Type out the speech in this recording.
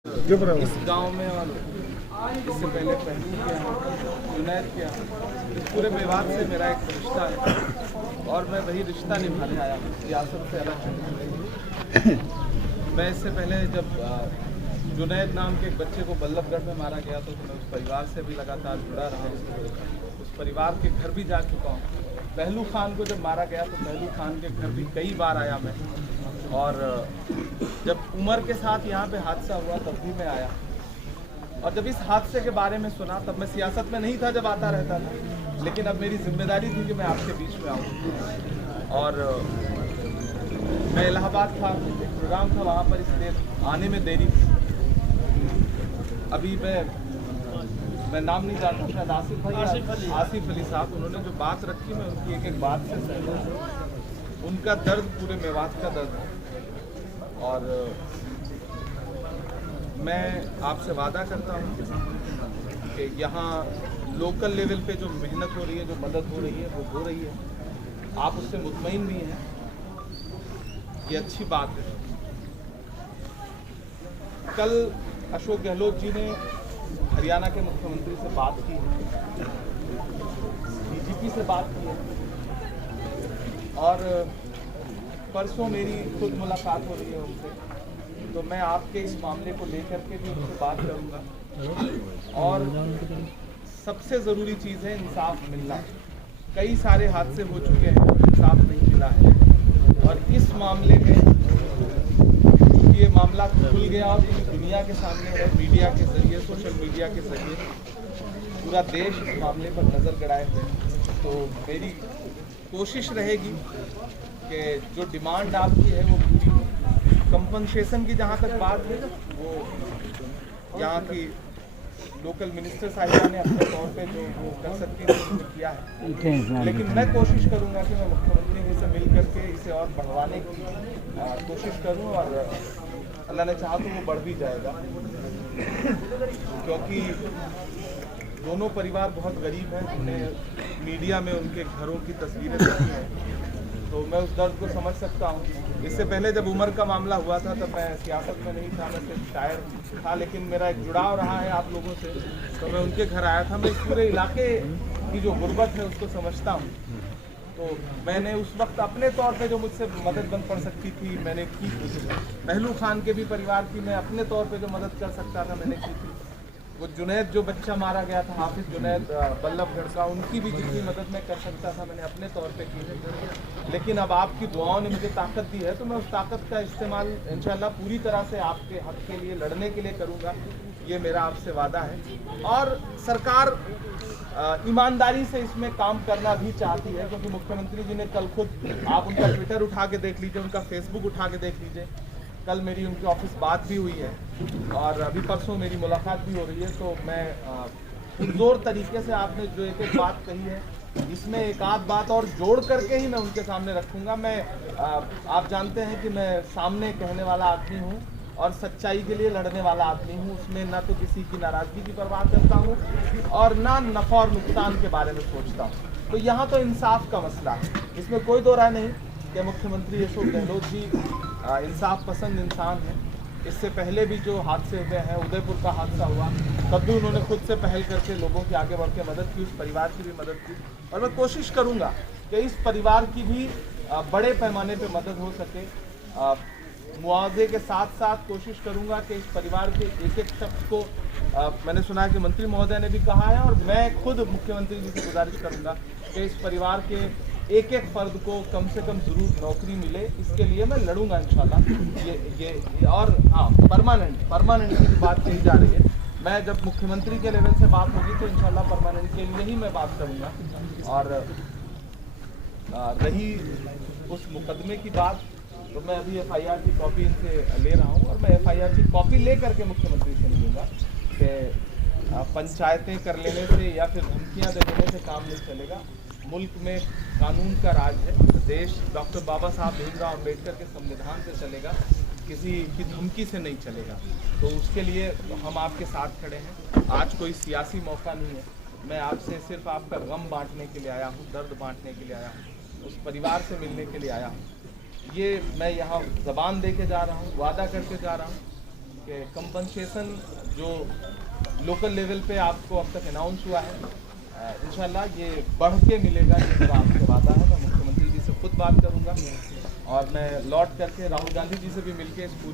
इस गांव में और इससे पहले पहलू के यहाँ जुनैद के यहाँ इस पूरे विवाद से मेरा एक रिश्ता है और मैं वही रिश्ता निभाने आया हूँ, सियासत से अलग हटकर। मैं इससे पहले जब जुनैद नाम के एक बच्चे को बल्लभगढ़ में मारा गया तो मैं उस परिवार से भी लगातार जुड़ा रहा हूँ, उस परिवार के घर भी जा चुका हूँ। पहलू खान को जब मारा गया तो पहलू खान के घर भी कई बार आया मैं, और जब उमर के साथ यहाँ पे हादसा हुआ तब भी मैं आया। और जब इस हादसे के बारे में सुना तब मैं सियासत में नहीं था, जब आता रहता था, लेकिन अब मेरी जिम्मेदारी थी कि मैं आपके बीच में आऊँ। और मैं इलाहाबाद था, एक प्रोग्राम था वहाँ पर, इसलिए आने में देरी थी। अभी मैं नाम नहीं जानता, शायद आसिफ अली साहब, उन्होंने जो बात रखी मैं उनकी एक एक बात से सहमत हूँ। उनका दर्द पूरे मेवात का दर्द है और मैं आपसे वादा करता हूँ कि यहाँ लोकल लेवल पे जो मेहनत हो रही है, जो मदद हो रही है, वो हो रही है। आप उससे मुतमईन भी हैं, ये अच्छी बात है। कल अशोक गहलोत जी ने हरियाणा के मुख्यमंत्री से बात की, डीजीपी से बात की है, और परसों मेरी खुद मुलाकात हो रही है उनसे। तो मैं आपके इस मामले को लेकर के भी उनसे बात करूंगा। और सबसे ज़रूरी चीज़ है इंसाफ मिलना। कई सारे हादसे हो चुके हैं, इंसाफ नहीं मिला है, और इस मामले में ये मामला खुल गया और पूरी दुनिया के सामने है, मीडिया के जरिए, सोशल मीडिया के जरिए पूरा देश इस मामले पर नज़र गड़ाए हुए। तो मेरी कोशिश रहेगी कि जो डिमांड आपकी है वो पूरी, कंपनसेशन की जहाँ तक बात है वो यहाँ की लोकल मिनिस्टर साहिबा ने अपने तौर पे जो वो कर सकती है उन्होंने किया है, लेकिन मैं कोशिश करूँगा कि मैं मुख्यमंत्री जी से मिल करके इसे और बढ़वाने की कोशिश करूँ, और अल्लाह ने चाहा तो वो बढ़ भी जाएगा। क्योंकि दोनों परिवार बहुत गरीब हैं, उन्हें मीडिया में उनके घरों की तस्वीरें देखी हैं, तो मैं उस दर्द को समझ सकता हूँ। इससे पहले जब उमर का मामला हुआ था तब मैं सियासत में नहीं था, मैं सिर्फ शायर था, लेकिन मेरा एक जुड़ाव रहा है आप लोगों से, तो मैं उनके घर आया था। मैं इस पूरे इलाके की जो गुर्बत है उसको समझता हूँ। तो मैंने उस वक्त अपने तौर पे जो मुझसे मदद बन पड़ सकती थी मैंने की थी। पहलू खान के भी परिवार की मैं अपने तौर पे जो मदद कर सकता था मैंने की थी। वो जुनैद जो बच्चा मारा गया था, हाफिज जुनैद बल्लभगढ़ का, उनकी भी जितनी मदद मैं कर सकता था मैंने अपने तौर पे की। लेकिन अब आपकी दुआओं ने मुझे ताकत दी है, तो मैं उस ताकत का इस्तेमाल इंशाल्लाह पूरी तरह से आपके हक के लिए, लड़ने के लिए करूँगा। ये मेरा आपसे वादा है। और सरकार ईमानदारी से इसमें काम करना भी चाहती है, क्योंकि मुख्यमंत्री जी ने कल खुद, आप उनका ट्विटर उठा के देख लीजिए, उनका फेसबुक उठा के देख लीजिए, कल मेरी उनके ऑफिस बात भी हुई है और अभी परसों मेरी मुलाकात भी हो रही है। तो मैं पुरजोर तरीके से आपने जो एक एक बात कही है, इसमें एक आध बात और जोड़ करके ही मैं उनके सामने रखूँगा। मैं आप जानते हैं कि मैं सामने कहने वाला आदमी हूँ और सच्चाई के लिए लड़ने वाला आदमी हूँ। उसमें ना तो किसी की नाराज़गी की परवाह करता हूँ और ना नफ़ा और नुकसान के बारे में सोचता हूँ। तो यहाँ तो इंसाफ का मसला है, इसमें कोई दो राय नहीं कि मुख्यमंत्री अशोक गहलोत जी इंसाफ पसंद इंसान है। इससे पहले भी जो हादसे हुए हैं, उदयपुर का हादसा हुआ, तब भी उन्होंने खुद से पहल करके लोगों की आगे बढ़ के मदद की, उस परिवार की भी मदद की। और मैं कोशिश करूँगा कि इस परिवार की भी बड़े पैमाने पर मदद हो सके। मुआवजे के साथ साथ कोशिश करूंगा कि इस परिवार के एक एक शख्स को, मैंने सुना है कि मंत्री महोदय ने भी कहा है, और मैं खुद मुख्यमंत्री जी से गुजारिश करूंगा कि इस परिवार के एक एक फर्द को कम से कम ज़रूर नौकरी मिले। इसके लिए मैं लड़ूंगा इंशाल्लाह। ये और हाँ, परमानेंट की बात कही जा रही है। मैं जब मुख्यमंत्री के लेवल से बात होगी तो इंशाल्लाह परमानेंट के लिए ही मैं बात करूँगा। और रही उस मुकदमे की बात, तो मैं अभी एफआईआर की कॉपी इनसे ले रहा हूँ, और मैं एफआईआर की कॉपी ले करके मुख्यमंत्री से मिलूँगा कि पंचायतें कर लेने से या फिर धमकियाँ दे देने से काम नहीं चलेगा। मुल्क में कानून का राज है, देश डॉक्टर बाबा साहब भीमराव अम्बेडकर के संविधान से चलेगा, किसी की धमकी से नहीं चलेगा। तो उसके लिए हम आपके साथ खड़े हैं। आज कोई सियासी मौका नहीं है, मैं आपसे सिर्फ आपका गम बांटने के लिए आया हूँ, दर्द बांटने के लिए आया हूँ, उस परिवार से मिलने के लिए आया हूँ। ये मैं यहाँ ज़बान दे के जा रहा हूँ, वादा करके जा रहा हूँ कि कंपनसेशन जो लोकल लेवल पे आपको अब तक अनाउंस हुआ है, इंशाल्लाह ये बढ़ के मिलेगा। ये मेरा आपसे वादा है। मैं मुख्यमंत्री जी से खुद बात करूंगा और मैं लौट करके राहुल गांधी जी से भी मिलके इस पूरे